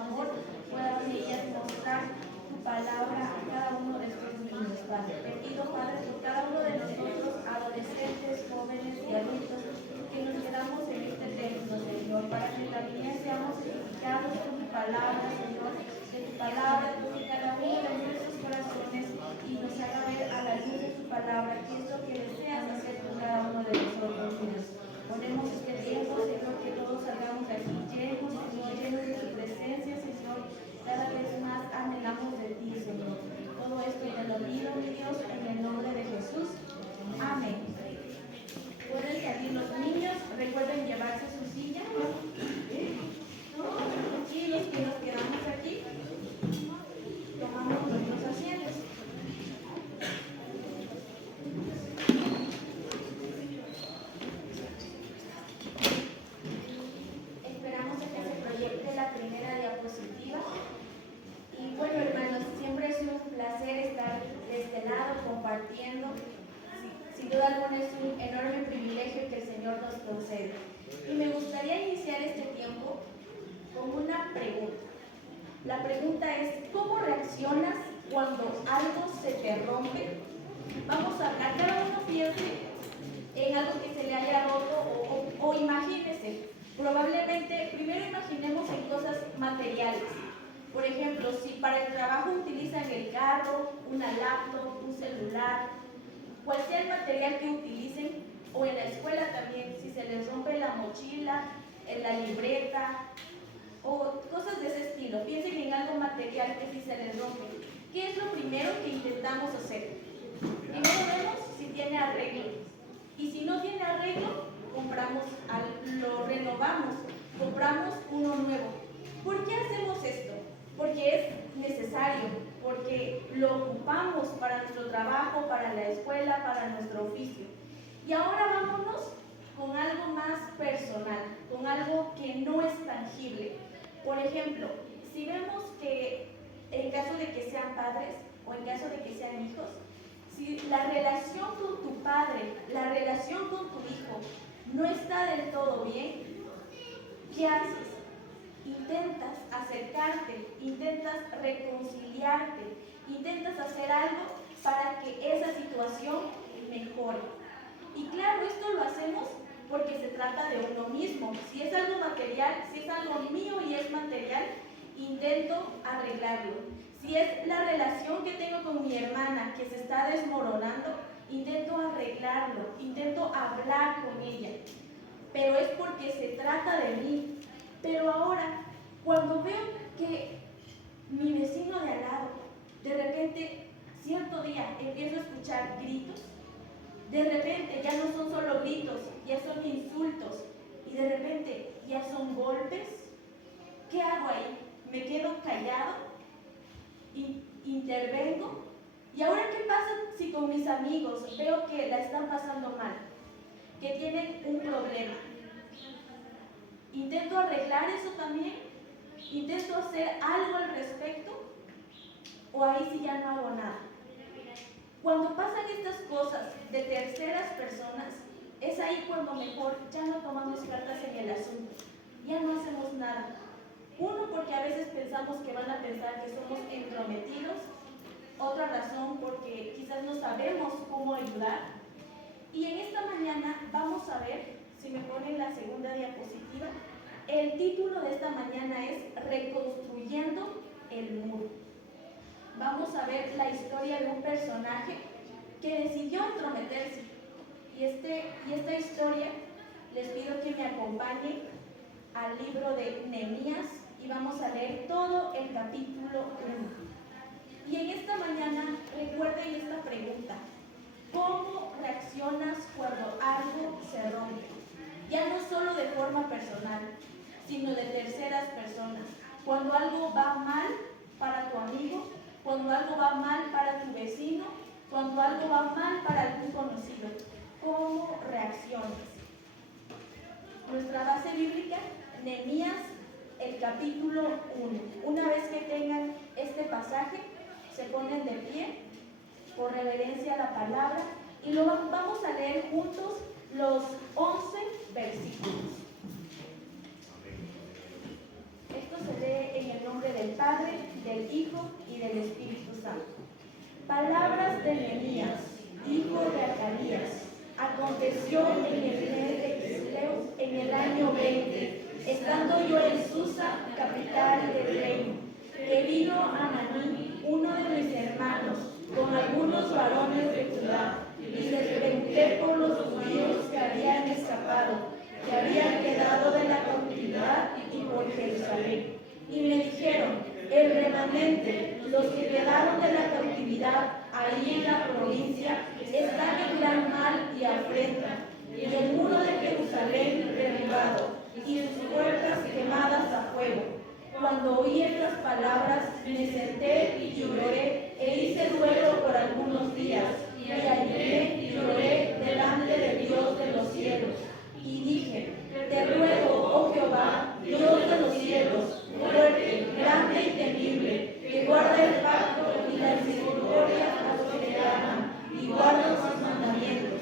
favor, puedan ellas mostrar tu palabra a cada uno de estos niños, Padre. Te pido, Padre, por cada uno de nosotros, adolescentes, jóvenes y adultos, que nos quedamos en este templo, Señor, para que también seamos edificados con tu palabra, Señor, de tu palabra, tú que cada uno de nuestros corazones y nos haga ver a la luz de tu palabra qué es lo que deseas hacer con cada uno de nosotros, Dios. Ponemos este tiempo, Señor, que todos salgamos de aquí llenos, Señor, llenos de tu presencia, Señor. Cada vez más anhelamos de ti, Señor. Todo esto te lo pido, mi Dios, en el nombre de Jesús. Amén. Pueden salir los niños, recuerden llevarse su silla. Y los que nos quedamos aquí, tomamos nuestros asientos. Esperamos a que se proyecte la primera diapositiva. Y bueno, hermanos, siempre es un placer estar de este lado compartiendo. Sin duda alguna es un enorme privilegio que el Señor nos concede. Y me gustaría iniciar este tiempo con una pregunta. La pregunta es, ¿cómo reaccionas cuando algo se te rompe? Vamos a hablar, cada uno piense en algo que se le haya roto o imagínese. Probablemente, primero imaginemos en cosas materiales. Por ejemplo, si para el trabajo utilizan el carro, una laptop, un celular, cual sea el material que utilicen, o en la escuela también, si se les rompe la mochila, la libreta, o cosas de ese estilo. Piensen en algo material que si se les rompe. ¿Qué es lo primero que intentamos hacer? Primero vemos si tiene arreglo. Y si no tiene arreglo, lo renovamos, compramos uno nuevo. ¿Por qué hacemos esto? Porque es necesario, porque lo ocupamos para nuestro trabajo, para la escuela, para nuestro oficio. Y ahora vámonos con algo más personal, con algo que no es tangible. Por ejemplo, si vemos que en caso de que sean padres o en caso de que sean hijos, si la relación con tu padre, la relación con tu hijo no está del todo bien, ¿qué haces? Intentas acercarte, intentas reconciliarte, intentas hacer algo para que esa situación mejore. Y claro, esto lo hacemos porque se trata de uno mismo. Si es algo material, si es algo mío y es material, intento arreglarlo. Si es la relación que tengo con mi hermana que se está desmoronando, intento arreglarlo, intento hablar con ella. Pero es porque se trata de mí. Pero ahora, cuando veo que mi vecino de al lado, de repente, cierto día, empiezo a escuchar gritos, de repente ya no son solo gritos, ya son insultos, y de repente ya son golpes, ¿qué hago ahí? ¿Me quedo callado? ¿Intervengo? ¿Y ahora qué pasa si con mis amigos veo que la están pasando mal, que tienen un problema? ¿Intento arreglar eso también? ¿Intento hacer algo al respecto? ¿O ahí sí ya no hago nada? Cuando pasan estas cosas de terceras personas, es ahí cuando mejor ya no tomamos cartas en el asunto, ya no hacemos nada. Uno, porque a veces pensamos que van a pensar que somos entrometidos. Otra razón, porque quizás no sabemos cómo ayudar. Y en esta mañana vamos a ver, si me ponen la segunda diapositiva, el título de esta mañana es Reconstruyendo el muro. Vamos a ver la historia de un personaje que decidió entrometerse. Y esta historia les pido que me acompañen al libro de Nehemías y vamos a leer todo el capítulo 1. Y en esta mañana recuerden esta pregunta: ¿cómo reaccionas cuando algo se rompe? Ya no solo de forma personal, sino de terceras personas. Cuando algo va mal para tu amigo, cuando algo va mal para tu vecino, cuando algo va mal para algún conocido, ¿cómo reaccionas? Nuestra base bíblica, Nehemías, el capítulo 1. Una vez que tengan este pasaje, se ponen de pie por reverencia a la palabra y lo vamos a leer juntos los 11 versículos. Esto se lee en el nombre Padre, del Hijo y del Espíritu Santo. Palabras de Nehemías, hijo de Acarías. Aconteció en el mes de Kisleu, en el año 20, estando yo en Susa, capital del reino, que vino Hananí, uno de mis hermanos, con algunos varones de Judá, y les pregunté por los judíos que habían escapado, que habían quedado de la cautividad y por Jerusalén. Y me dijeron: el remanente, los que quedaron de la cautividad ahí en la provincia, están en gran mal y afrenta, y el muro de Jerusalén derribado, y sus puertas quemadas a fuego. Cuando oí estas palabras, me senté y lloré, e hice duelo por algunos días, y ayuné y lloré delante de Dios de los cielos. Y dije: te ruego, oh Jehová, Dios de los cielos, fuerte, grande y temible, que guarda el pacto y la misericordia a los que le aman, y guarda sus mandamientos.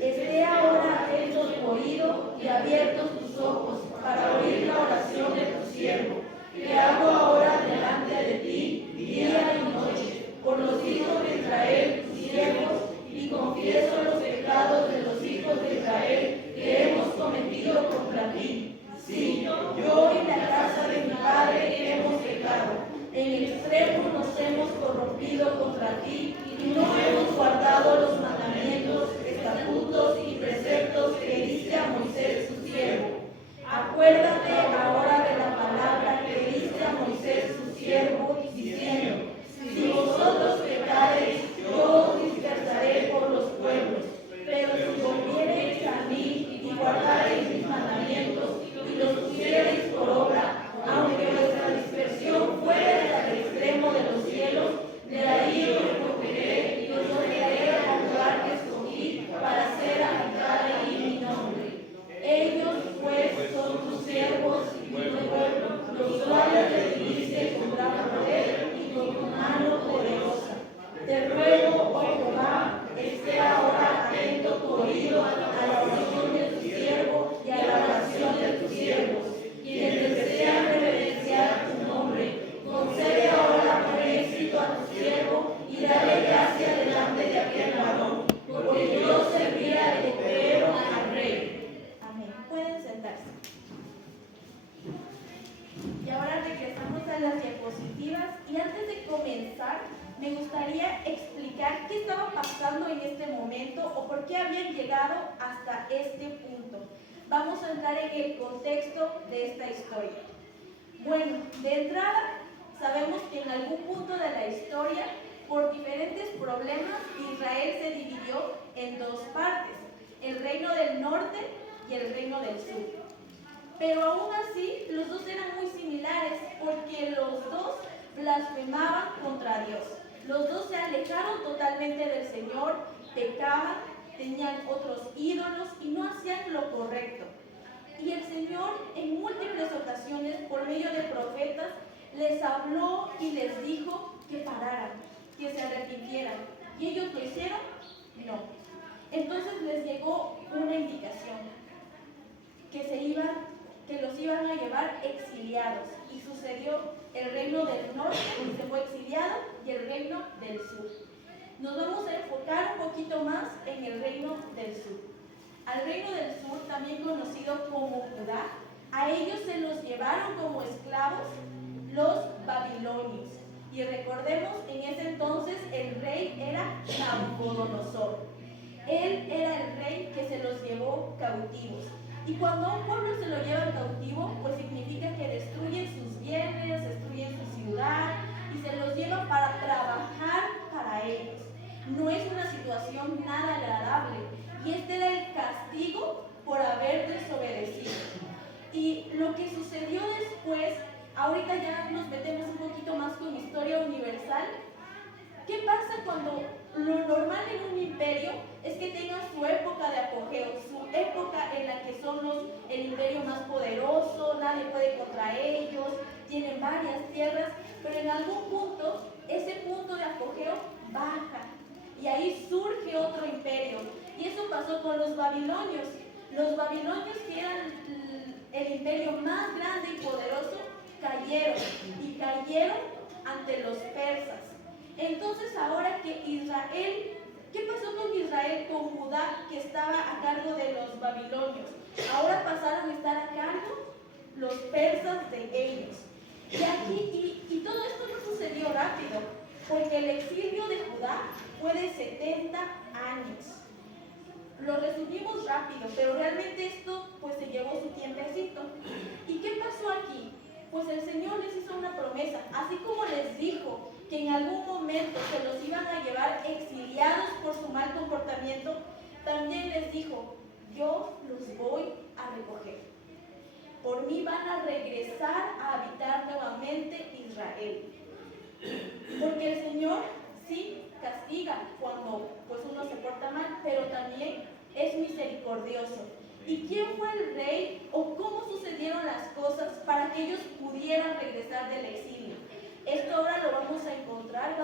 Esté ahora hecho tu oído y abiertos tus ojos para oír la oración de tu siervo, que hago ahora delante de ti día y noche, por los hijos de Israel, tus siervos, y confieso los pecados de los hijos de Israel que hemos cometido contra ti. Sí, yo y la casa de mi padre hemos pecado. En extremo nos hemos corrompido contra ti y no hemos guardado los mandamientos, estatutos y preceptos que diste a Moisés tu siervo. Acuérdate ahora de la palabra que diste a Moisés tu siervo, diciendo: si vosotros pecareis, yo os dispersaré por los pueblos. Pero si volviereis a mí y guardareis mis mandamientos y los pusiereis por obra, aunque vuestra dispersión fuera hasta el extremo de los cielos, de ahí os recogeré y os traeré al lugar que escogí para hacer habitar ahí mi nombre. Ellos pues son tus siervos y tu pueblo, los cuales redimiste con gran poder y con tu mano poderosa. Te ruego, oh Jehová, esté ahora atento tu oído a la oración de tu siervo y a la oración de tus siervos, quienes desean reverenciar tu nombre. Concede ahora por éxito a tu siervo y dale gracia delante de aquel varón, porque yo serviré de copero al rey. Amén. Pueden sentarse. Y ahora regresamos a las diapositivas, y antes de comenzar me gustaría explicar qué estaba pasando en este momento o por qué habían llegado hasta este punto. Vamos a entrar en el contexto de esta historia. Bueno, de entrada sabemos que en algún punto de la historia, por diferentes problemas, Israel se dividió en dos partes: el reino del norte y el reino del sur. Pero aún así, los dos eran muy similares, porque los dos blasfemaban contra Dios. Los dos se alejaron totalmente del Señor, pecaban, tenían otros ídolos y no hacían lo correcto. Y el Señor en múltiples ocasiones, por medio de profetas, les habló y les dijo que pararan, que se arrepintieran. ¿Y ellos lo hicieron? No. Entonces les llegó una indicación, que los iban a llevar exiliados. Y sucedió. El reino del norte se fue exiliado y el reino del sur. Nos vamos a enfocar un poquito más en el reino del sur. Al reino del sur, también conocido como Judá, a ellos se los llevaron como esclavos los babilonios. Y recordemos, en ese entonces el rey era Nabucodonosor. Él era el rey que se los llevó cautivos. Y cuando a un pueblo se lo llevan cautivo, pues significa que destruyen sus bienes, destruyen su ciudad y se los llevan para trabajar para ellos. No es una situación nada agradable, y este era el castigo por haber desobedecido. Y lo que sucedió después, ahorita ya nos metemos un poquito más con historia universal. ¿Qué pasa cuando lo normal en un imperio es que tengan su época de apogeo, su época en la que son el imperio más poderoso, nadie puede contra ellos, tienen varias tierras, pero en algún punto, ese punto de apogeo baja y ahí surge otro imperio? Y eso pasó con los babilonios. Los babilonios, que eran el imperio más grande y poderoso, y cayeron ante los persas. Entonces ahora que Israel, ¿qué pasó con Israel, con Judá, que estaba a cargo de los babilonios? Ahora pasaron a estar a cargo los persas de ellos. Y aquí, y todo esto no sucedió rápido, porque el exilio de Judá fue de 70 años. Lo resumimos rápido, pero realmente esto pues se llevó su tiempecito. ¿Y qué pasó aquí? Pues el Señor les hizo una promesa, así como les dijo que en algún momento se los iban a llevar exiliados por su mal comportamiento, también les dijo, yo los voy a recoger. Por mí van a regresar a habitar nuevamente Israel. Porque el Señor sí castiga cuando pues uno se porta mal, pero también es misericordioso. ¿Y quién fue el rey o cómo sucedieron las cosas para que ellos pudieran regresar del exilio? Esto ahora lo vamos a encontrar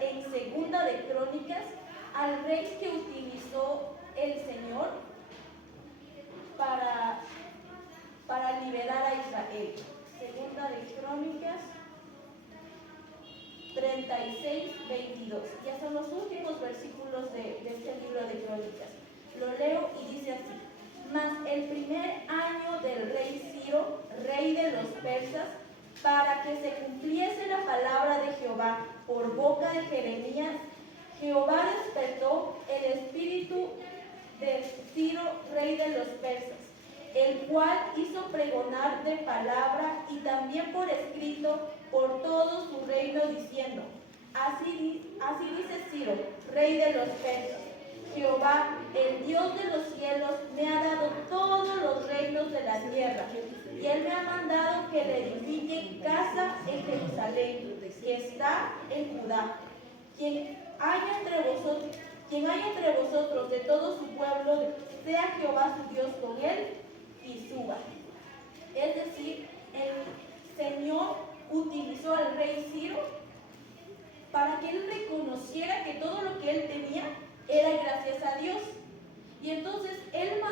en Segunda de Crónicas al rey que utilizó el Señor para liberar a Israel. Segunda de Crónicas 36, 22. Ya son los últimos versículos de este libro de Crónicas. Lo leo y dice así. Mas el primer año del rey Ciro, rey de los persas, para que se cumpliese la palabra de Jehová por boca de Jeremías, Jehová despertó el espíritu de Ciro, rey de los persas, el cual hizo pregonar de palabra y también por escrito por todo su reino, diciendo, así dice Ciro, rey de los persas, Jehová, el Dios de los cielos, me ha dado todos los reinos de la tierra, y él me ha mandado que le edifique casa en Jerusalén, que está en Judá. Quien haya entre vosotros de todo su pueblo, sea Jehová su Dios con él, y suba. Es decir, el Señor utilizó al rey Ciro para que él reconociera que todo lo que él tenía era gracias a Dios. Y entonces él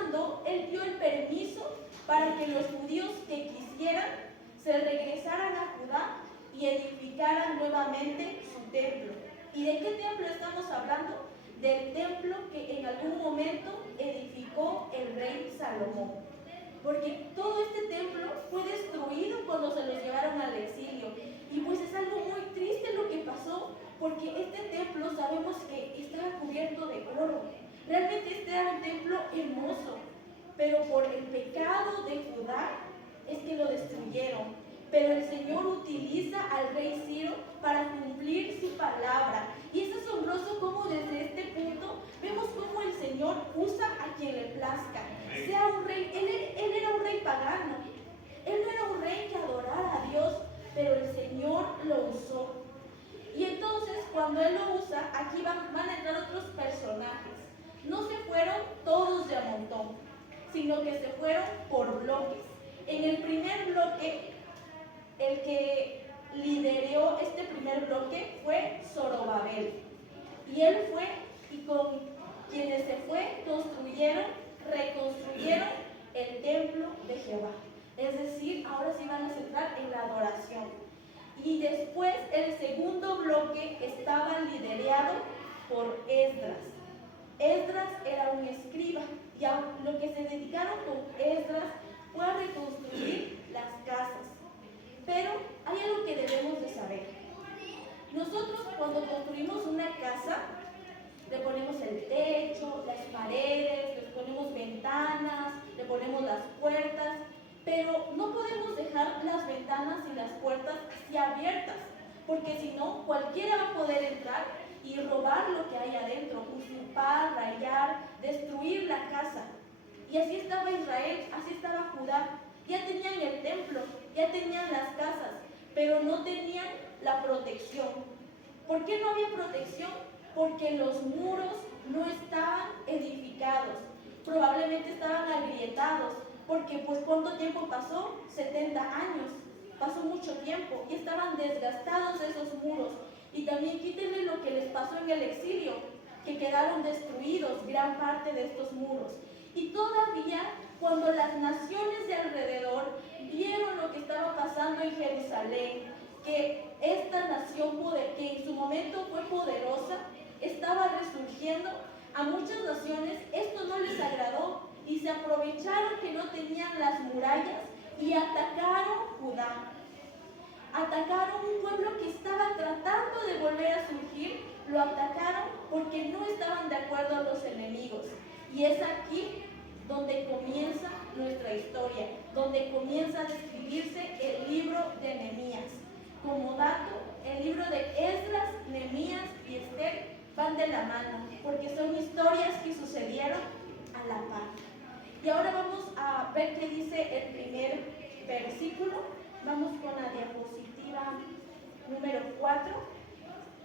dio el permiso para que los judíos que quisieran se regresaran a Judá y edificaran nuevamente su templo. ¿Y de qué templo estamos hablando? Del templo que en algún momento edificó el rey Salomón. Porque todo este templo fue destruido cuando se los llevaron al exilio. Y pues es algo muy triste lo que pasó, porque este templo sabemos que estaba cubierto de oro. Realmente este era un templo hermoso, pero por el pecado de Judá es que lo destruyeron. Pero el Señor utiliza al rey Ciro para cumplir su palabra. Y es asombroso cómo desde este punto vemos cómo el Señor usa a quien le plazca. Sea un rey, él era un rey pagano. Él no era un rey que adorara a Dios, pero el Señor lo usó. Y entonces cuando Él lo usa, aquí van a entrar otros personajes. No se fueron todos de a montón, sino que se fueron por bloques. En el primer bloque, el que lideró este primer bloque fue Zorobabel. Y él fue, y con quienes se fue, reconstruyeron el templo de Jehová. Es decir, ahora sí van a centrar en la adoración. Y después el segundo bloque estaba liderado por Esdras. Esdras era un escriba, y a lo que se dedicaron con Esdras fue a reconstruir las casas. Pero hay algo que debemos de saber. Nosotros cuando construimos una casa, le ponemos el techo, las paredes, le ponemos ventanas, le ponemos las puertas, pero no podemos dejar las ventanas y las puertas así abiertas, porque si no, cualquiera va a poder entrar y robar lo que hay adentro, usurpar, rayar, destruir la casa. Y así estaba Israel, así estaba Judá. Ya tenían el templo, ya tenían las casas, pero no tenían la protección. ¿Por qué no había protección? Porque los muros no estaban edificados, probablemente estaban agrietados, porque pues ¿cuánto tiempo pasó? 70 años, pasó mucho tiempo y estaban desgastados esos muros. Y también quítenle lo que les pasó en el exilio, que quedaron destruidos gran parte de estos muros. Y todavía cuando las naciones de alrededor vieron lo que estaba pasando en Jerusalén, que esta nación que en su momento fue poderosa, estaba resurgiendo, a muchas naciones esto no les agradó y se aprovecharon que no tenían las murallas y atacaron Judá. Atacaron un pueblo que estaba tratando de volver a surgir, lo atacaron porque no estaban de acuerdo a los enemigos. Y es aquí donde comienza nuestra historia, donde comienza a describirse el libro de Nehemías. Como dato, el libro de Esdras, Nehemías y Esther van de la mano, porque son historias que sucedieron a la par. Y ahora vamos a ver qué dice el primer versículo. Vamos con la diapositiva número 4.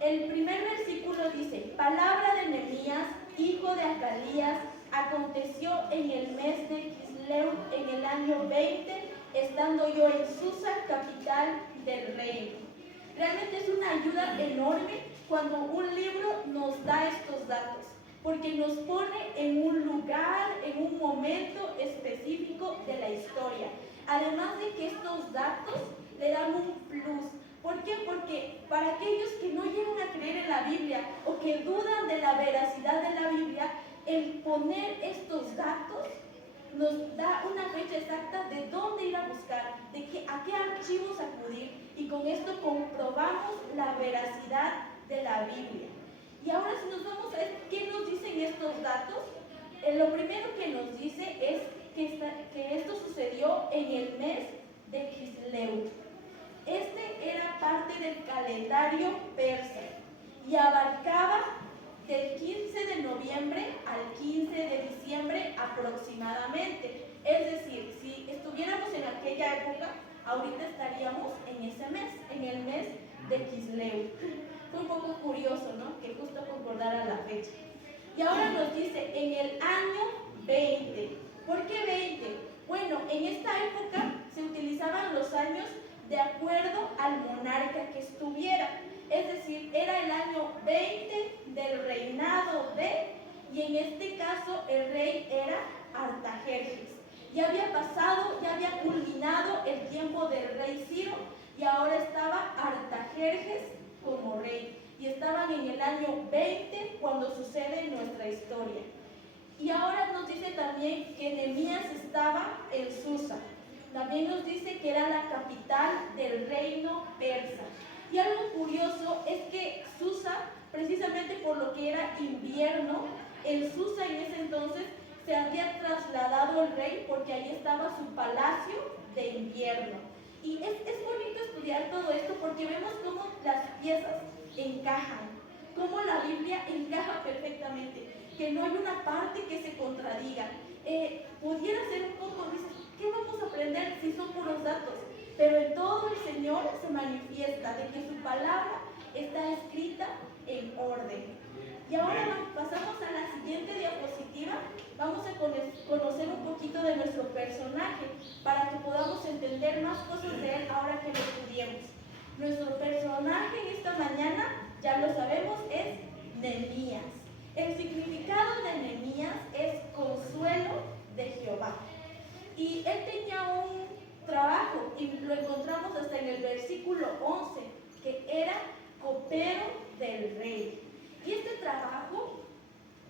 El primer versículo dice: palabra de Nehemías, hijo de Acalías, aconteció en el mes de Kisleu, en el año 20, estando yo en Susa, capital del reino. Realmente es una ayuda enorme cuando un libro nos da estos datos, porque nos pone en un lugar, en un momento específico de la historia. Además de que estos datos le dan un plus. ¿Por qué? Porque para aquellos que no llegan a creer en la Biblia o que dudan de la veracidad de la Biblia, el poner estos datos nos da una fecha exacta de dónde ir a buscar, a qué archivos acudir, y con esto comprobamos la veracidad de la Biblia. Y ahora si nos vamos a ver qué nos dicen estos datos, lo primero que nos dice es que esto sucedió en el mes de Kisleu. Este era parte del calendario persa y abarcaba del 15 de noviembre al 15 de diciembre aproximadamente. Es decir, si estuviéramos en aquella época, ahorita estaríamos en ese mes, en el mes de Kisleu. Fue un poco curioso, ¿no?, que justo concordara la fecha. Y ahora nos dice, en el año 20. ¿Por qué 20? Bueno, en esta época se utilizaban los años de acuerdo al monarca que estuviera. Es decir, era el año 20 del reinado de, y en este caso el rey era Artajerjes. Ya había pasado, ya había culminado el tiempo del rey Ciro y ahora estaba Artajerjes como rey. Y estaban en el año 20 cuando sucede nuestra historia. Y ahora nos dice también que Nehemías estaba en Susa. También nos dice que era la capital del reino persa. Y algo curioso es que Susa, precisamente por lo que era invierno, en Susa en ese entonces se había trasladado el rey porque ahí estaba su palacio de invierno. Y es bonito estudiar todo esto porque vemos cómo las piezas encajan, cómo la Biblia encaja perfectamente, que no hay una parte que se contradiga. Pudiera ser un poco, dices, ¿qué vamos a aprender si son puros datos? Pero en todo el Señor se manifiesta de que su palabra está escrita en orden. Y ahora pasamos a la siguiente diapositiva. Vamos a conocer un poquito de nuestro personaje para que podamos entender más cosas de él ahora que lo estudiemos. Nuestro personaje en esta mañana, ya lo sabemos, es Nehemías. El significado de Nehemías es consuelo de Jehová. Y él tenía un trabajo, y lo encontramos hasta en el versículo 11, que era copero del rey. Y este trabajo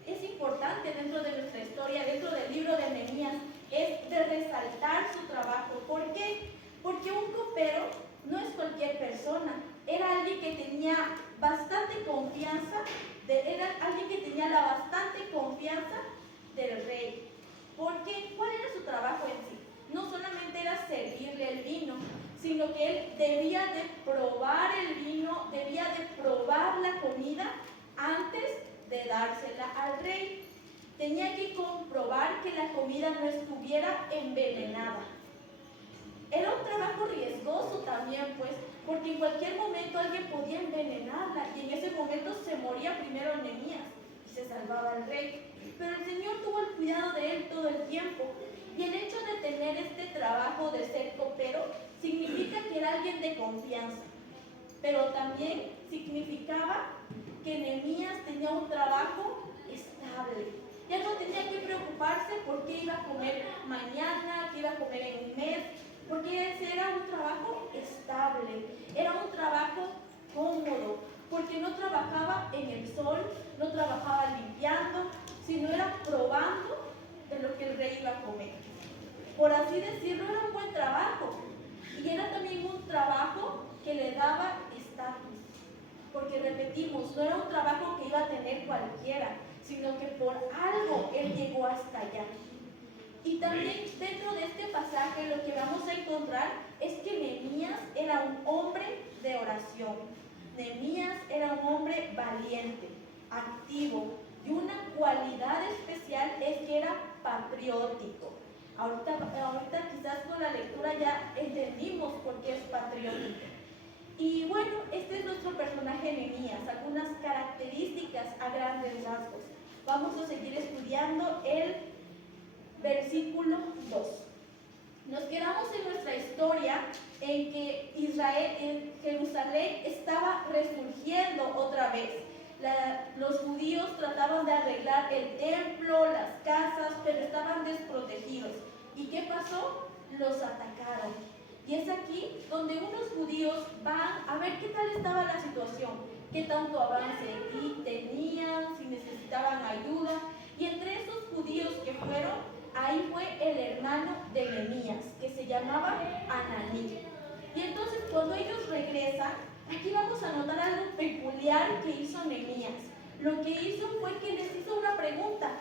es importante dentro de nuestra historia, dentro del libro de Nehemías, es de resaltar su trabajo. ¿Por qué? Porque un copero no es cualquier persona, era alguien que tenía bastante confianza, era alguien que tenía la bastante confianza del rey. ¿Por qué? ¿Cuál era su trabajo en sí? No solamente era servirle el vino, sino que él debía de probar el vino, debía de probar la comida antes de dársela al rey. Tenía que comprobar que la comida no estuviera envenenada. Era un trabajo riesgoso también, pues, porque en cualquier momento alguien podía envenenarla y en ese momento se moría primero Nehemías y se salvaba el rey. Pero el Señor tuvo el cuidado de él todo el tiempo. Y el hecho de tener este trabajo de ser copero significa que era alguien de confianza. Pero también significaba que Nehemías tenía un trabajo estable. Ya no tenía que preocuparse por qué iba a comer mañana, qué iba a comer en un mes, porque ese era un trabajo estable, era un trabajo cómodo, porque no trabajaba en el sol, no trabajaba limpiando, sino era probando de lo que el rey iba a comer. Por así decirlo, era un buen trabajo, y era también un trabajo que le daba estatus, porque repetimos, no era un trabajo que iba a tener cualquiera, sino que por algo él llegó hasta allá. Y también dentro de este pasaje lo que vamos a encontrar es que Nehemías era un hombre de oración. Nehemías era un hombre valiente, activo, y una cualidad especial es que era patriótico. Ahorita quizás con la lectura ya entendimos por qué es patriótico. Y bueno, este es nuestro personaje Nehemías, algunas características a grandes rasgos. Vamos a seguir estudiando el versículo 2. Nos quedamos en nuestra historia en que Israel, en Jerusalén, estaba resurgiendo otra vez. Los judíos trataban de arreglar el templo, las casas, pero estaban desprotegidos. ¿Y qué pasó? Los atacaron. Y es aquí donde unos judíos van a ver qué tal estaba la situación, qué tanto avance tenían, si necesitaban ayuda. Y entre esos judíos que fueron, ahí fue el hermano de Nehemías, que se llamaba Ananí. Y entonces cuando ellos regresan, aquí vamos a notar algo peculiar que hizo Nehemías. Lo que hizo fue que les hizo una pregunta,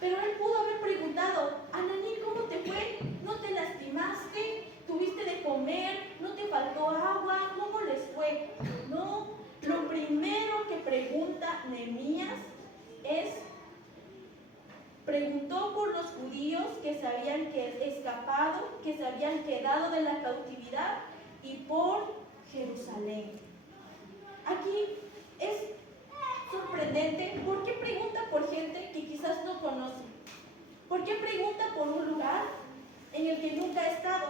pero él pudo haber preguntado: Ananí, ¿cómo te fue? ¿No te lastimaste? ¿Tuviste de comer? ¿No te faltó agua? ¿Cómo les fue? No, lo primero que pregunta Nehemías preguntó por los judíos que se habían escapado, que se habían quedado de la cautividad, y por Jerusalén. Aquí es sorprendente. ¿Por qué pregunta por gente que quizás no conoce? ¿Por qué pregunta por un lugar en el que nunca ha estado?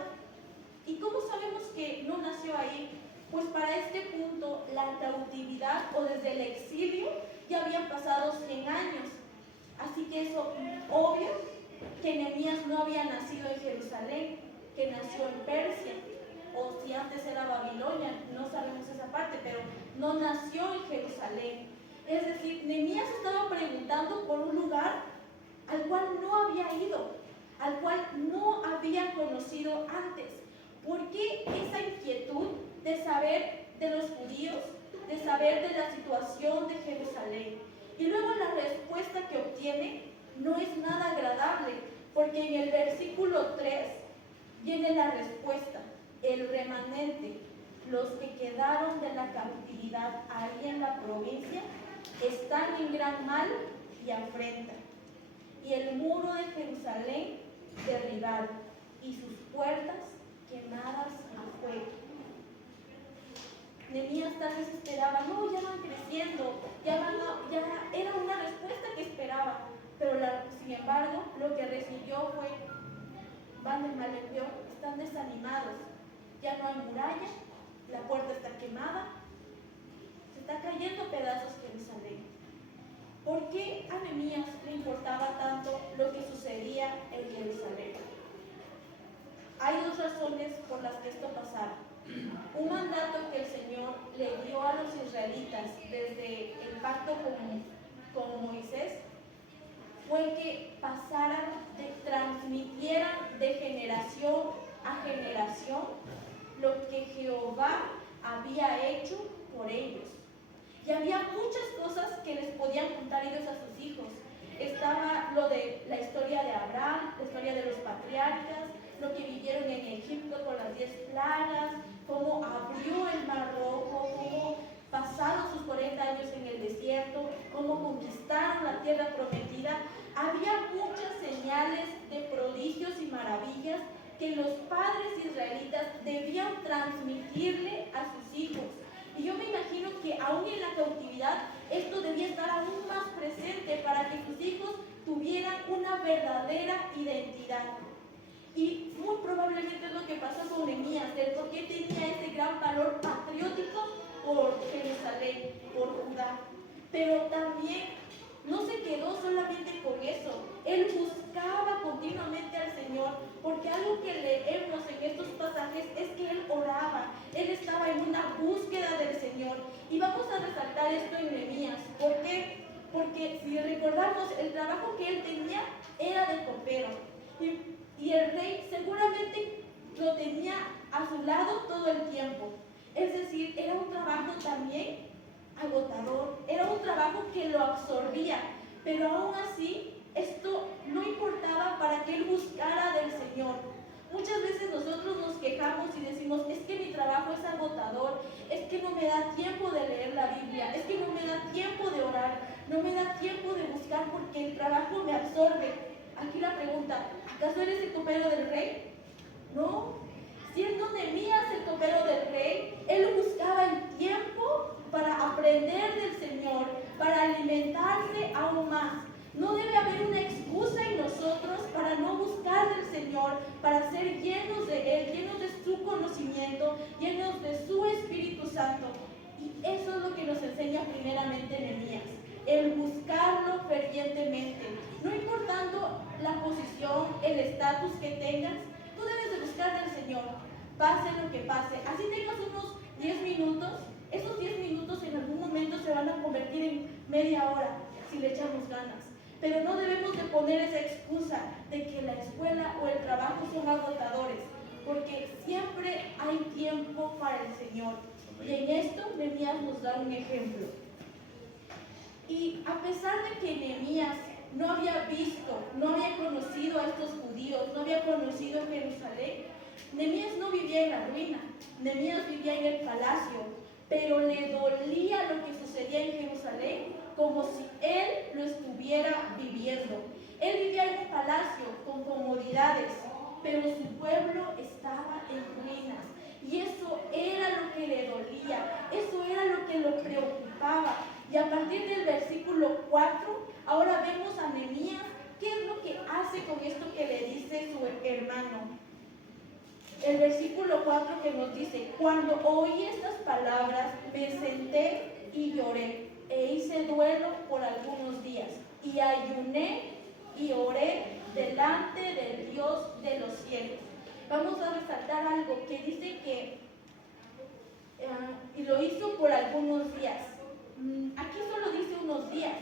¿Y cómo sabemos que no nació ahí? Pues para este punto la cautividad o desde el exilio ya habían pasado 100 años. Así que es obvio que Nehemías no había nacido en Jerusalén, que nació en Persia, o si antes era Babilonia, no sabemos esa parte, pero no nació en Jerusalén. Es decir, Nehemías estaba preguntando por un lugar al cual no había ido, al cual no había conocido antes. ¿Por qué esa inquietud de saber de los judíos, de saber de la situación de Jerusalén? Y luego la respuesta que obtiene no es nada agradable, porque en el versículo 3 viene la respuesta: el remanente, los que quedaron de la cautividad ahí en la provincia, están en gran mal y afrenta, y el muro de Jerusalén derribado, y sus puertas quemadas a fuego. Nehemías tal vez esperaba: no, ya van creciendo, ya era una respuesta que esperaba, pero sin embargo lo que recibió fue: van de mal en peor, están desanimados, ya no hay muralla, la puerta está quemada, se está cayendo pedazos Jerusalén. ¿Por qué a Nehemías le importaba tanto lo que sucedía en Jerusalén? Hay dos razones por las que esto pasara. Un mandato que el Señor le dio a los israelitas desde el pacto con Moisés fue que transmitieran de generación a generación lo que Jehová había hecho por ellos. Y había muchas cosas que les podían contar ellos a sus hijos. Estaba lo de la historia de Abraham, la historia de los patriarcas, lo que vivieron en Egipto con las 10 plagas, cómo abrió el Mar Rojo, cómo pasaron sus 40 años en el desierto, cómo conquistaron la tierra prometida. Había muchas señales de prodigios y maravillas que los padres israelitas debían transmitirle a sus hijos. Y yo me imagino que aún en la cautividad esto debía estar aún más presente para que sus hijos tuvieran una verdadera identidad. Y muy probablemente es lo que pasó con Nehemías, del por qué tenía ese gran valor patriótico por Jerusalén, por Judá. Pero también no se quedó solamente con eso. Él buscaba continuamente al Señor, porque algo que leemos en estos pasajes a resaltar esto en Nehemías. ¿Por qué? Porque si recordamos, el trabajo que él tenía era de copero. Y el rey seguramente lo tenía a su lado todo el tiempo. Es decir, era un trabajo también agotador, era un trabajo que lo absorbía, pero aún así esto no importaba para que él buscara del Señor. Muchas veces nosotros nos quejamos y decimos, es que mi trabajo es agotador, es que no me da tiempo de leer la Biblia, es que no me da tiempo de orar, no me da tiempo de buscar porque el trabajo me absorbe. Aquí la pregunta, ¿acaso eres el copero del rey? No. Siendo Nehemías el copero del rey, él buscaba el tiempo para aprender del Señor, para alimentarse aún más. No debe haber una excusa en nosotros para no buscar del Señor, para ser llenos de Él, llenos de su conocimiento, llenos de su Espíritu Santo. Y eso es lo que nos enseña primeramente Nehemías, el buscarlo fervientemente. No importando la posición, el estatus que tengas, tú debes de buscar del Señor, pase lo que pase. Así tengas unos 10 minutos, esos 10 minutos en algún momento se van a convertir en media hora si le echamos ganas. Pero no debemos de poner esa excusa de que la escuela o el trabajo son agotadores, porque siempre hay tiempo para el Señor. Y en esto Nehemías nos da un ejemplo. Y a pesar de que Nehemías no había visto, no había conocido a estos judíos, no había conocido Jerusalén, Nehemías no vivía en la ruina, Nehemías vivía en el palacio, pero le dolía lo que sucedía en Jerusalén como si él lo estuviera viviendo. Él vivía en un palacio con comodidades, pero su pueblo estaba en ruinas. Y eso era lo que le dolía, eso era lo que lo preocupaba. Y a partir del versículo 4, ahora vemos a Nehemías, ¿qué es lo que hace con esto que le dice su hermano? El versículo 4 que nos dice, cuando oí estas palabras, me senté y lloré, e hice duelo por algunos días, y ayuné y oré delante del Dios de los cielos. Vamos a resaltar algo que dice que, y lo hizo por algunos días. Aquí solo dice unos días,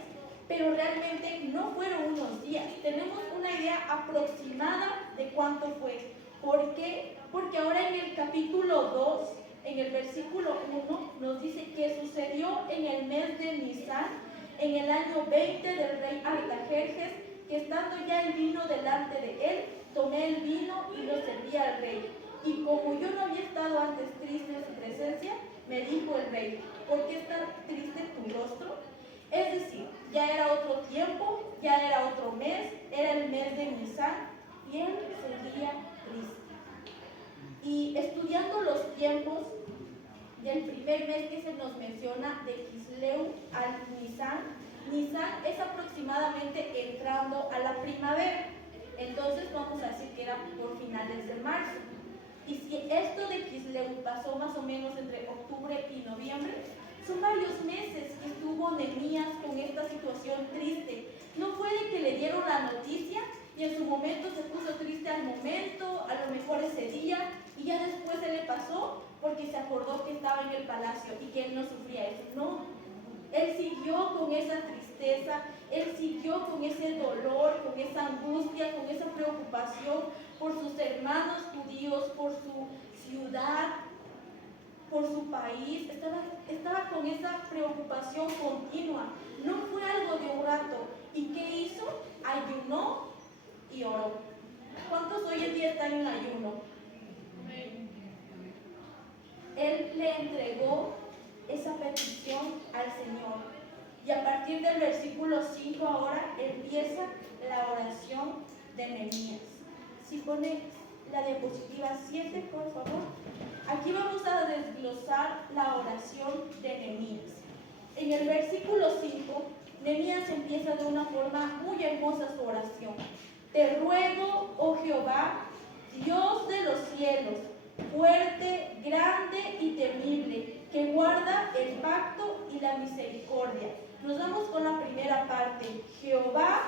pero realmente no fueron unos días. Tenemos una idea aproximada de cuánto fue. ¿Por qué? Porque ahora en el capítulo 2, en el versículo 1, nos dice que sucedió en el mes de Nisan, en el año 20 del rey Artajerjes, que estando ya el vino delante de él, tomé el vino y lo serví al rey. Y como yo no había estado antes triste en su presencia, me dijo el rey, ¿por qué está triste tu rostro? Es decir, ya era otro tiempo, ya era otro mes, era el mes de Nisan, y él seguía triste. Y estudiando los tiempos del primer mes que se nos menciona, de Kisleu al Nisan, Nisan es aproximadamente entrando a la primavera. Entonces vamos a decir que era por finales de marzo. Y si esto de Kisleu pasó más o menos entre octubre y noviembre, son varios meses que estuvo Nehemías con esta situación triste. No fue de que le dieron la noticia y en su momento se puso triste al momento, a lo mejor ese día, y ya después se le pasó porque se acordó que estaba en el palacio y que él no sufría eso. No, él siguió con esa tristeza, él siguió con ese dolor, con esa angustia, con esa preocupación por sus hermanos judíos, por su ciudad, por su país. Estaba con esa preocupación continua. No fue algo de un rato. ¿Y qué hizo? Ayunó y oró. ¿Cuántos hoy en día están en ayuno? Él le entregó esa petición al Señor. Y a partir del versículo 5 ahora empieza la oración de Nehemías. Si pone la diapositiva 7, por favor. Aquí vamos a desglosar la oración de Nehemías. En el versículo 5, Nehemías empieza de una forma muy hermosa su oración. Te ruego, oh Jehová, Dios de los cielos, fuerte, grande y temible, que guarda el pacto y la misericordia. Nos vamos con la primera parte. Jehová,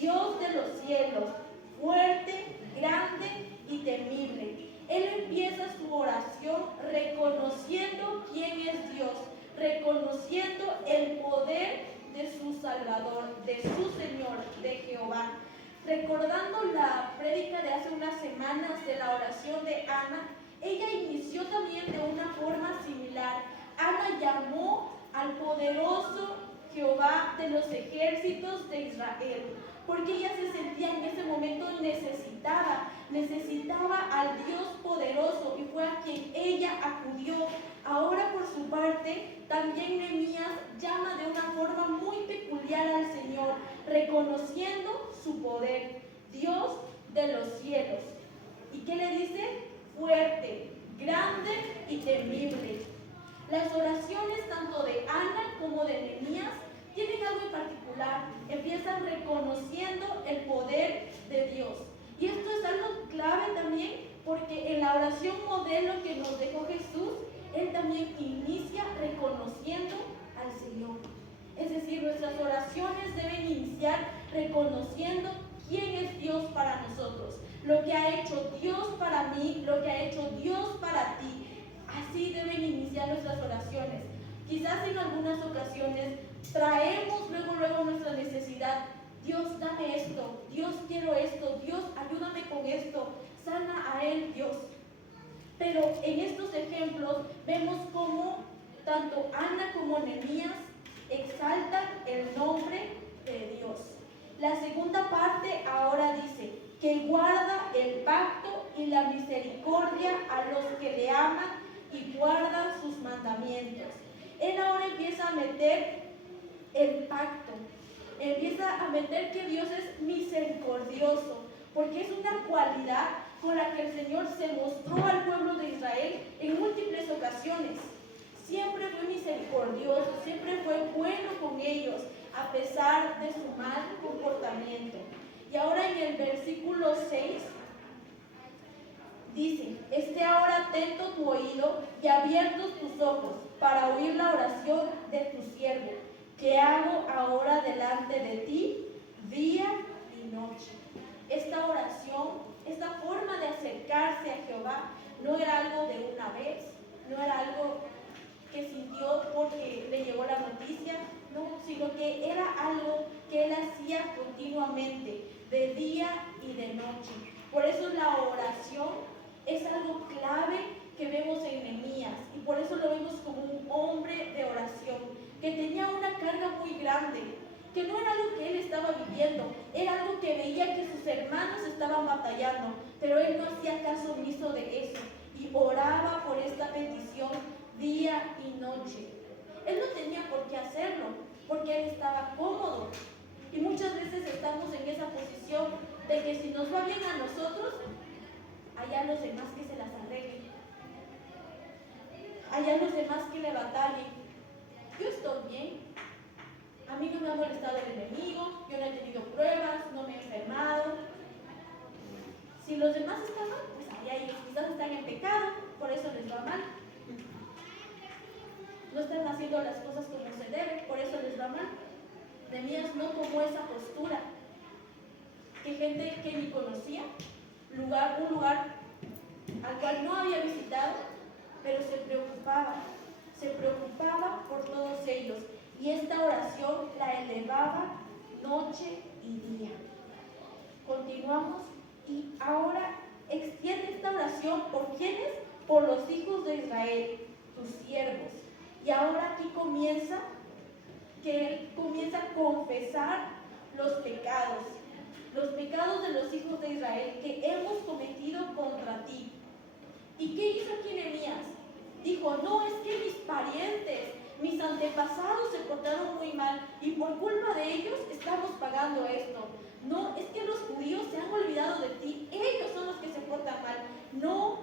Dios de los cielos, fuerte, grande y temible. Él empieza su oración reconociendo quién es Dios, reconociendo el poder de su Salvador, de su Señor, de Jehová. Recordando la prédica de hace unas semanas de la oración de Ana, ella inició también de una forma similar. Ana llamó al poderoso Jehová de los ejércitos de Israel, porque ella se sentía en ese momento necesitada al Dios poderoso, y fue a quien ella acudió. Ahora, por su parte, también Nehemías llama de una forma muy peculiar al Señor, reconociendo su poder, Dios de los cielos. ¿Y qué le dice? Fuerte, grande y temible. Las oraciones tanto de Ana como de Nehemías tienen algo en particular. Empiezan reconociendo el poder de Dios. Y esto es algo clave también, porque en la oración modelo que nos dejó Jesús, Él también inicia reconociendo al Señor. Es decir, nuestras oraciones deben iniciar reconociendo quién es Dios para nosotros, lo que ha hecho Dios para mí, lo que ha hecho Dios para ti. Así deben iniciar nuestras oraciones. Quizás en algunas ocasiones traemos luego nuestra necesidad. Dios, dame esto. Dios, quiero esto. Dios, ayúdame con esto. Sana a él, Dios. Pero en estos ejemplos vemos cómo tanto Ana como Nehemías exaltan el nombre de Dios. La segunda parte ahora dice que guarda el pacto y la misericordia a los que le aman y guardan sus mandamientos. Él ahora empieza a meter el pacto, empieza a meter que Dios es misericordioso, porque es una cualidad con la que el Señor se mostró al pueblo de Israel en múltiples ocasiones. Siempre fue misericordioso, siempre fue bueno con ellos, a pesar de su mal comportamiento. Y ahora en el versículo 6 dice: esté ahora atento tu oído y abiertos tus ojos para oír la oración de tu siervo, que hago ahora delante de ti día y noche. Esta oración, esta forma de acercarse a Jehová, no era algo de una vez, no era algo que sintió porque le llegó la noticia, no, sino que era algo que él hacía continuamente, de día y de noche. Por eso la oración es algo clave que vemos en Nehemías, y por eso lo vemos como un hombre de oración, que tenía una carga muy grande, que no era algo que él estaba viviendo, era algo que veía que sus hermanos estaban batallando, pero él no hacía caso omiso de eso, y oraba por esta petición día y noche. Él no tenía por qué hacerlo, porque él estaba cómodo, y muchas veces estamos en esa posición de que si nos va bien a nosotros, allá los demás que se las arreglen, allá los demás que le batallen. Yo estoy bien, a mí no me ha molestado el enemigo, yo no he tenido pruebas, no me he enfermado. Si los demás están mal, pues allá ellos quizás están en pecado, por eso les va mal. No están haciendo las cosas como se debe, por eso les va mal. Nehemías no tomó esa postura. Que gente que ni conocía, un lugar al cual no había visitado, pero se preocupaba por todos ellos, y esta oración la elevaba noche y día. Continuamos, y ahora extiende esta oración ¿por quiénes? Por los hijos de Israel, tus siervos. Y ahora aquí comienza él comienza a confesar los pecados de los hijos de Israel que hemos cometido contra ti. ¿Y qué hizo aquí Nehemías? Dijo: no, es que mis parientes, mis antepasados se portaron muy mal, y por culpa de ellos estamos pagando esto. No, es que los judíos se han olvidado de ti, ellos son los que se portan mal. No,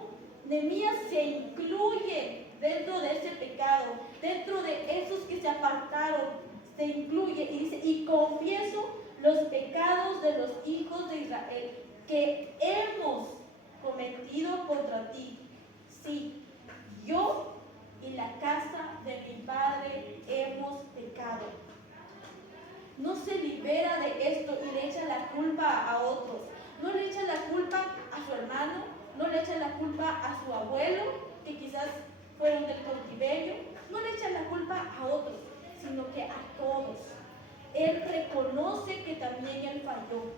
Nehemías se incluye dentro de ese pecado, dentro de esos que se apartaron, se incluye y dice: y confieso los pecados de los hijos de Israel que hemos cometido contra ti. Sí, yo y la casa de mi padre hemos pecado. No se libera de esto y le echa la culpa a otros. No le echa la culpa a su hermano, no le echa la culpa a su abuelo, que quizás fueron del cautiverio. no le echa la culpa a otros, sino que a todos. Él reconoce que también él falló.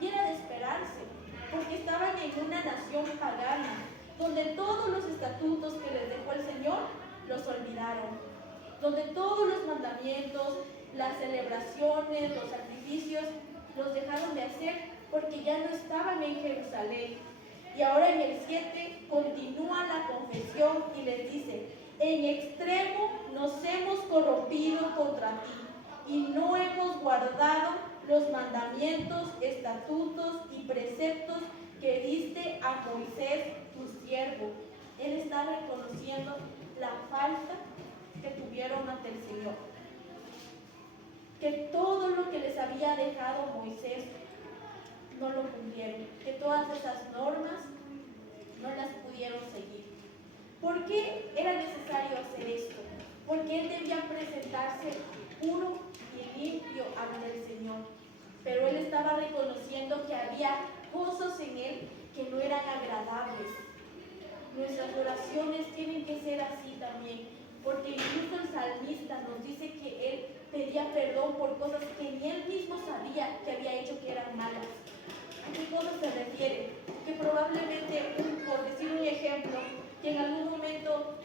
Y era de esperarse, porque estaban en una nación pagana, donde todos los estatutos que les dejó el Señor los olvidaron, donde todos los mandamientos, las celebraciones, los sacrificios, los dejaron de hacer porque ya no estaban en Jerusalén. Y ahora en el 7 continúa la confesión y les dice: en extremo nos hemos corrompido contra ti y no hemos guardado los mandamientos, estatutos y preceptos que diste a Moisés tu siervo. Él está reconociendo la falta que tuvieron ante el Señor, que todo lo que les había dejado Moisés no lo cumplieron, que todas esas normas no las pudieron seguir. ¿Por qué era necesario hacer esto? Porque él debía presentarse puro y limpio ante el Señor, pero él estaba reconociendo que había cosas en él que no eran agradables. Nuestras oraciones tienen que ser así también, porque incluso el salmista nos dice que él pedía perdón por cosas que ni él mismo sabía que había hecho que eran malas. ¿A qué cosas se refiere? Que probablemente, por decir un ejemplo, que en algún momento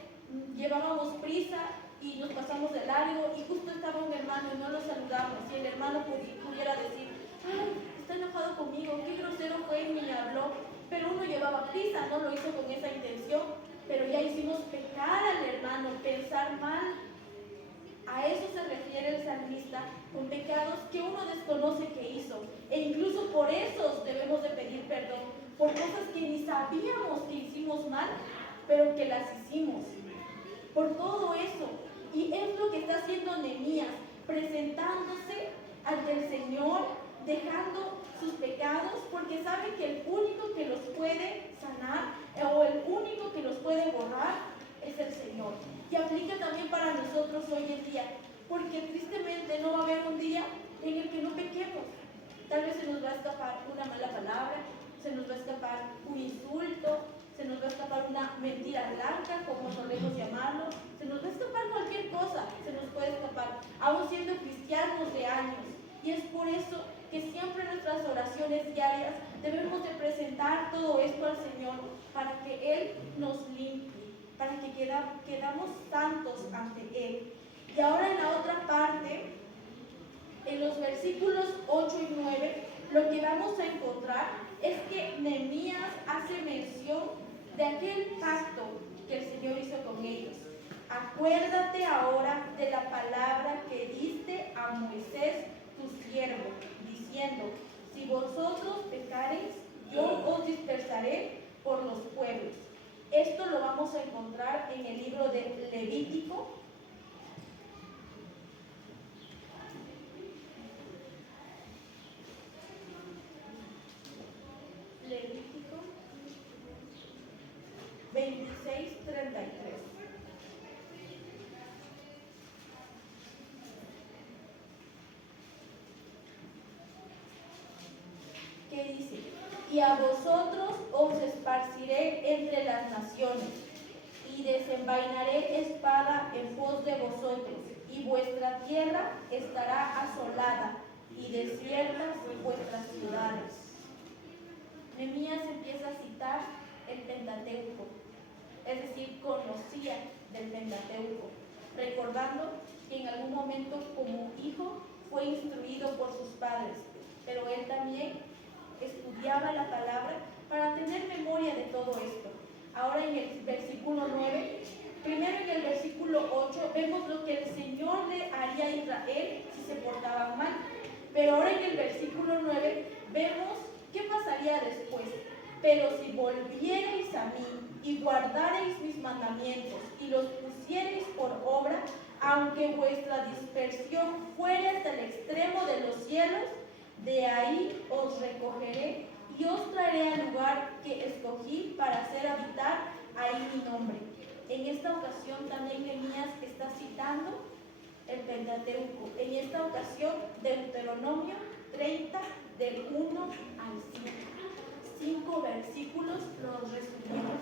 llevábamos prisa y nos pasamos de largo y justo estaba un hermano y no lo saludamos, y el hermano pudiera decir: ay, está enojado conmigo, qué grosero fue y ni me habló. Pero uno llevaba prisa, no lo hizo con esa intención, pero ya hicimos pecar al hermano, pensar mal. A eso se refiere el salmista, con pecados que uno desconoce que hizo, e incluso por esos debemos de pedir perdón, por cosas que ni sabíamos que hicimos mal, pero que las hicimos, por todo eso. Y es lo que está haciendo Nehemías, presentándose ante el Señor, dejando sus pecados, porque sabe que el único que los puede sanar o el único que los puede borrar es el Señor. Y aplica también para nosotros hoy en día, porque tristemente no va a haber un día en el que no pequemos. Tal vez se nos va a escapar una mala palabra, se nos va a escapar un insulto, se nos va a escapar una mentira blanca, como solemos llamarlo, se nos va a escapar cualquier cosa, se nos puede escapar, aún siendo cristianos de años. Y es por eso que siempre en nuestras oraciones diarias debemos de presentar todo esto al Señor, para que Él nos limpie, para que quedamos santos ante Él. Y ahora en la otra parte, en los versículos 8 y 9, lo que vamos a encontrar es que Nehemías hace mención de aquel pacto que el Señor hizo con ellos. Acuérdate ahora de la palabra que diste a Moisés tu siervo, diciendo: si vosotros pecareis, yo os dispersaré por los pueblos. Esto lo vamos a encontrar en el libro de Levítico. Levítico 26:33. ¿Qué dice? Y a vosotros os esparciré entre las naciones, y desenvainaré espada en pos de vosotros, y vuestra tierra estará asolada, y desiertas vuestras ciudades. Nehemías empieza a citar el Pentateuco, es decir, conocía del Pentateuco, recordando que en algún momento como hijo fue instruido por sus padres, pero él también estudiaba la palabra para tener memoria de todo esto. Ahora en el versículo 9, primero en el versículo 8, vemos lo que el Señor le haría a Israel si se portaban mal, pero ahora en el versículo 9 vemos qué pasaría después. Pero si volviereis a mí y guardareis mis mandamientos y los pusiereis por obra, aunque vuestra dispersión fuere hasta el extremo de los cielos, de ahí os recogeré y os traeré al lugar que escogí para hacer habitar ahí mi nombre. En esta ocasión también Nehemías está citando el Pentateuco. En esta ocasión Deuteronomio 30 del 1 al 5. 5 versículos los resumimos.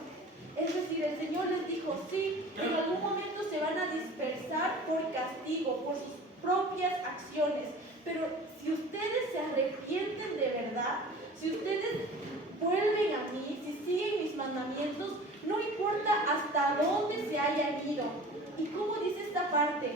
Es decir, el Señor les dijo, sí, en algún momento se van a dispersar por castigo, por sus propias acciones, pero si ustedes se arrepienten de verdad, si ustedes vuelven a mí, si siguen mis mandamientos, no importa hasta dónde se hayan ido. ¿Y cómo dice esta parte?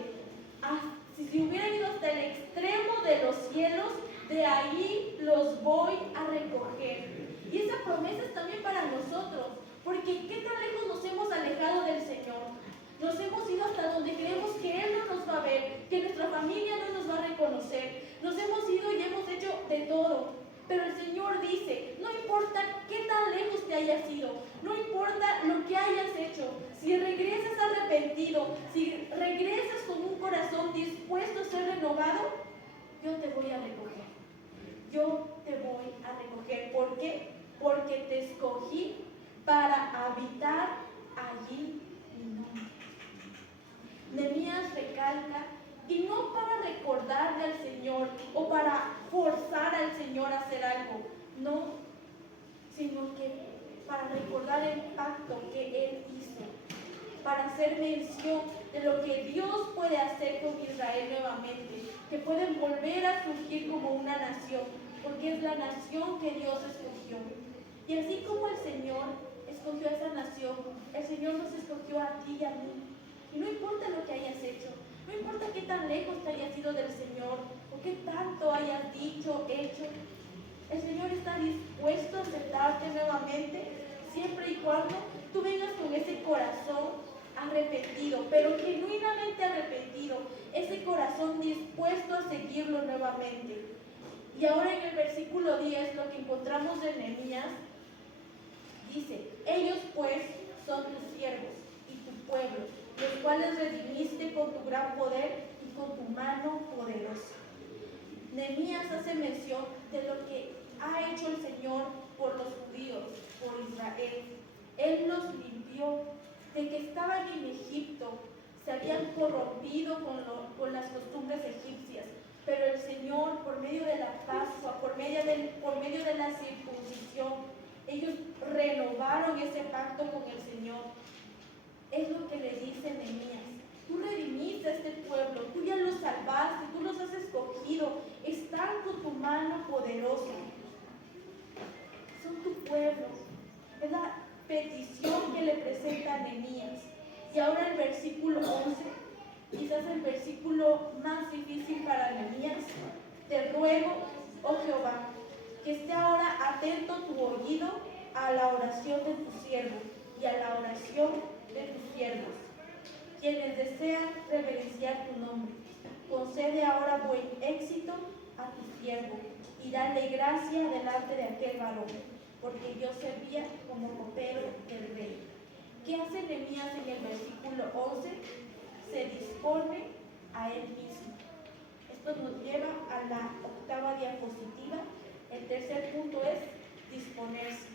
Si hubieran ido hasta el extremo de los cielos, de ahí los voy a recoger. Y esa promesa es también para nosotros, porque ¿qué tan lejos nos hemos alejado del Señor? Nos hemos ido hasta donde creemos que Él no nos va a ver, que nuestra familia no nos va a reconocer. Nos hemos ido y hemos hecho de todo. Pero el Señor dice, no importa qué tan lejos te hayas ido, no importa lo que hayas hecho, si regresas arrepentido, si regresas con un corazón dispuesto a ser renovado, yo te voy a recoger. Yo te voy a recoger. ¿Por qué? Porque te escogí para habitar allí mi nombre. Nehemías recalca, y no para recordarle al Señor o para forzar al Señor a hacer algo, no, sino que para recordar el pacto que Él hizo, para hacer mención de lo que Dios puede hacer con Israel nuevamente, que pueden volver a surgir como una nación, porque es la nación que Dios escogió. Y así como el Señor escogió a esa nación, el Señor nos escogió a ti y a mí. Y no importa lo que hayas hecho, no importa qué tan lejos te hayas ido del Señor o qué tanto hayas dicho, hecho, el Señor está dispuesto a aceptarte nuevamente siempre y cuando tú vengas con ese corazón arrepentido, pero genuinamente arrepentido, ese corazón dispuesto a seguirlo nuevamente. Y ahora en el versículo 10, lo que encontramos en Nehemías, dice, ellos pues son tus siervos y tu pueblo, los cuales redimiste con tu gran poder y con tu mano poderosa. Nehemías hace mención de lo que ha hecho el Señor por los judíos, por Israel. Él los limpió de que estaban en Egipto, se habían corrompido con las costumbres egipcias, pero el Señor, por medio de la Pascua, por medio de la circuncisión, ellos renovaron ese pacto con el Señor. Es lo que le dice Nehemías. Tú redimiste a este pueblo, tú ya los salvaste, tú los has escogido, están con tu mano poderosa. Son tu pueblo. Es la petición que le presenta a Nehemías. Y ahora el versículo 11, quizás el versículo más difícil para Nehemías. Te ruego, oh Jehová, que esté ahora atento tu oído a la oración de tu siervo y a la oración de tus siervos, quienes desean reverenciar tu nombre. Concede ahora buen éxito a tu siervo y dale gracia delante de aquel varón, porque yo servía como copero del rey. ¿Qué hace Nehemías en el versículo 11? Se dispone a él mismo. Esto nos lleva a la octava diapositiva. El tercer punto es disponerse.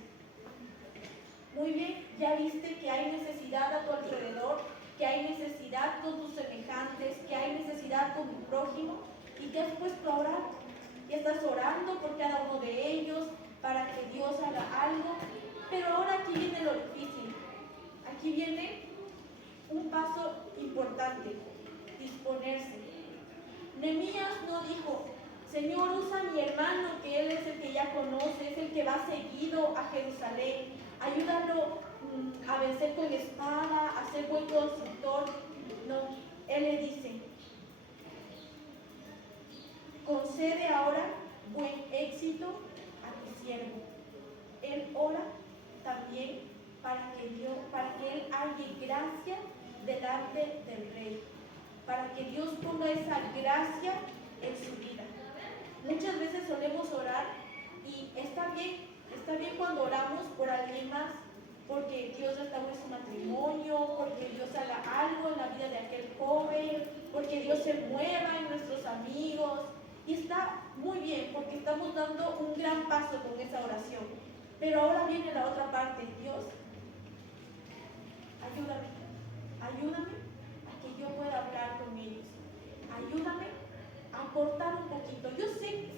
Muy bien, ya viste que hay necesidad a tu alrededor, que hay necesidad con tus semejantes, que hay necesidad con tu prójimo, y te has puesto a orar. Y estás orando por cada uno de ellos para que Dios haga algo. Pero ahora aquí viene lo difícil. Aquí viene un paso importante: disponerse. Nehemías no dijo, Señor, usa a mi hermano, que él es el que ya conoce, es el que va seguido a Jerusalén. Ayúdalo a vencer con espada, a ser buen constructor. No, él le dice, concede ahora buen éxito a tu siervo. Él ora también para que él halle gracia delante del rey, para que Dios ponga esa gracia en su vida. Muchas veces solemos orar y está bien cuando oramos por alguien más, porque Dios restaure su matrimonio, porque Dios haga algo en la vida de aquel joven, porque Dios se mueva en nuestros amigos, y está muy bien porque estamos dando un gran paso con esa oración. Pero ahora viene la otra parte: Dios, ayúdame a que yo pueda hablar con ellos, ayúdame a aportar un poquito.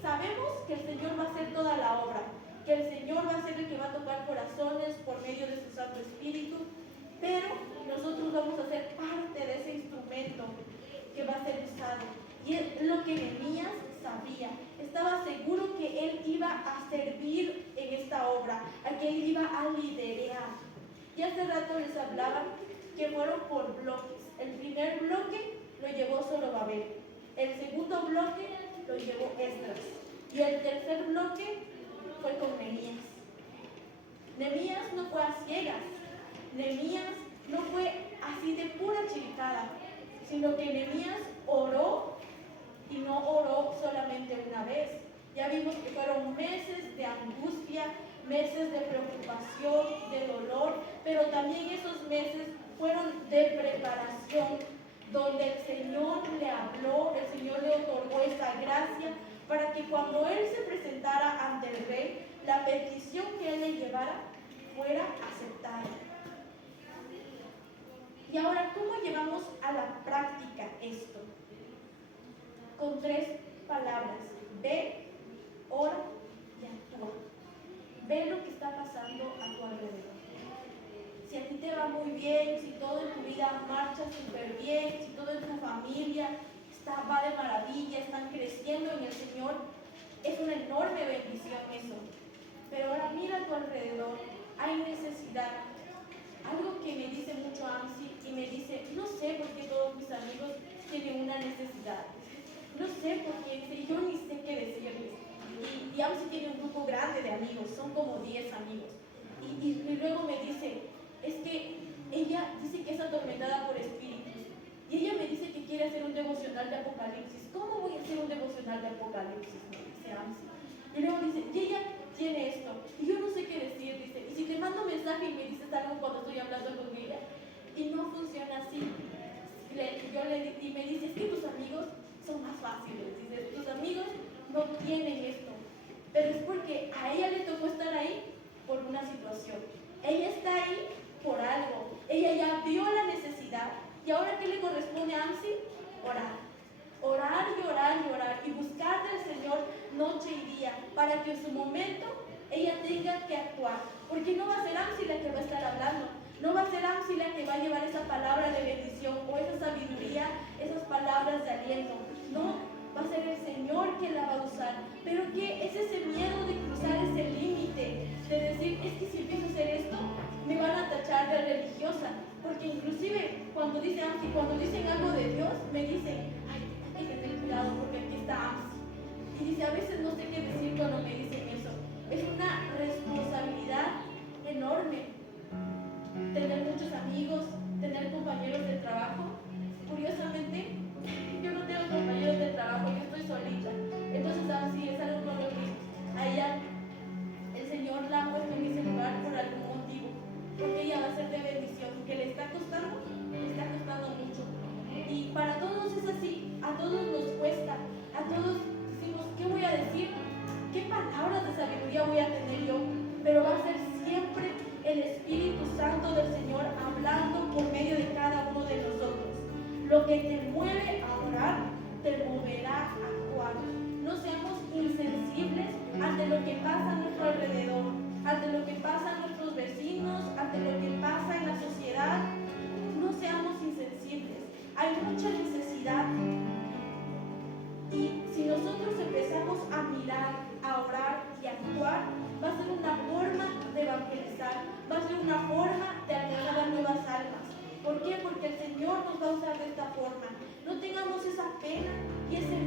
Sabemos que el Señor va a hacer toda la obra, que el Señor va a ser el que va a tocar corazones por medio de su Santo Espíritu, pero nosotros vamos a ser parte de ese instrumento que va a ser usado. Y es lo que Nehemías sabía. Estaba seguro que él iba a servir en esta obra, a que él iba a liderar. Y hace rato les hablaba que fueron por bloques. El primer bloque lo llevó Zorobabel, el segundo bloque lo llevó Esdras y el tercer bloque fue con Nehemías. Nehemías no fue a ciegas, Nehemías no fue así de pura chiripada, sino que Nehemías oró y no oró solamente una vez. Ya vimos que fueron meses de angustia, meses de preocupación, de dolor, pero también esos meses fueron de preparación, donde el Señor le habló, el Señor le otorgó esa gracia para que cuando él se presentara ante el rey, la petición que él le llevara fuera aceptada. Y ahora, ¿cómo llevamos a la práctica esto? Con 3 palabras: ve, ora y actúa. Ve lo que está pasando a tu alrededor. Si a ti te va muy bien, si todo en tu vida marcha súper bien, si todo en tu familia va de maravilla, están creciendo en el Señor, es una enorme bendición eso. Pero ahora mira a tu alrededor, hay necesidad. Algo que me dice mucho Amsi y me dice, no sé por qué todos mis amigos tienen una necesidad. No sé por qué, yo ni sé qué decirles. Y Amsi tiene un grupo grande de amigos, son como 10 amigos. Y luego me dice, es que ella dice que es atormentada por espíritus. Y ella me dice que quiere hacer un devocional de Apocalipsis. ¿Cómo voy a hacer un devocional de Apocalipsis? Me dice Amsi. Y luego dice, y ella tiene esto. Y yo no sé qué decir, dice. Y si te mando mensaje y me dices algo cuando estoy hablando con ella, y no funciona así. Y me dice, es que tus amigos son más fáciles. Dice, tus amigos no tienen esto. Pero es porque a ella le tocó estar ahí por una situación. Ella está ahí por algo. Ella ya vio la necesidad. ¿Y ahora qué le corresponde a Amsi? Orar. Orar y orar y orar. Y buscar del Señor noche y día. Para que en su momento ella tenga que actuar. Porque no va a ser Amsi la que va a estar hablando. No va a ser Amsi la que va a llevar esa palabra de bendición o esa sabiduría, esas palabras de aliento. No, va a ser el Señor que la va a usar. Pero ¿qué es ese miedo de cruzar ese límite? De decir, es que si empiezo a hacer esto, me van a tachar de religiosa. Porque inclusive cuando dicen algo de Dios, me dicen, ay, hay que tener cuidado porque aquí está Amsi. Y dice, a veces no sé qué decir cuando me dicen eso. Es una responsabilidad enorme. Tener muchos amigos, tener compañeros de trabajo. Curiosamente, yo no tengo compañeros de trabajo, yo estoy solita. Entonces así es algo con lo que a ella el Señor la ha puesto en ese lugar por algún motivo. Porque ella va a ser de bendición. Que le está costando mucho. Y para todos es así, a todos nos cuesta, a todos decimos, ¿qué voy a decir? ¿Qué palabras de sabiduría voy a tener yo? Pero va a ser siempre el Espíritu Santo del Señor hablando por medio de cada uno de nosotros. Lo que te mueve a orar, te moverá a actuar. No seamos insensibles ante lo que pasa a nuestro alrededor, ante lo que pasa a nuestros vecinos, ante lo que pasa en la sociedad. No seamos insensibles. Hay mucha necesidad. Y si nosotros empezamos a mirar, a orar y a actuar, va a ser una forma de evangelizar, va a ser una forma de alcanzar a nuevas almas. ¿Por qué? Porque el Señor nos va a usar de esta forma. No tengamos esa pena y ese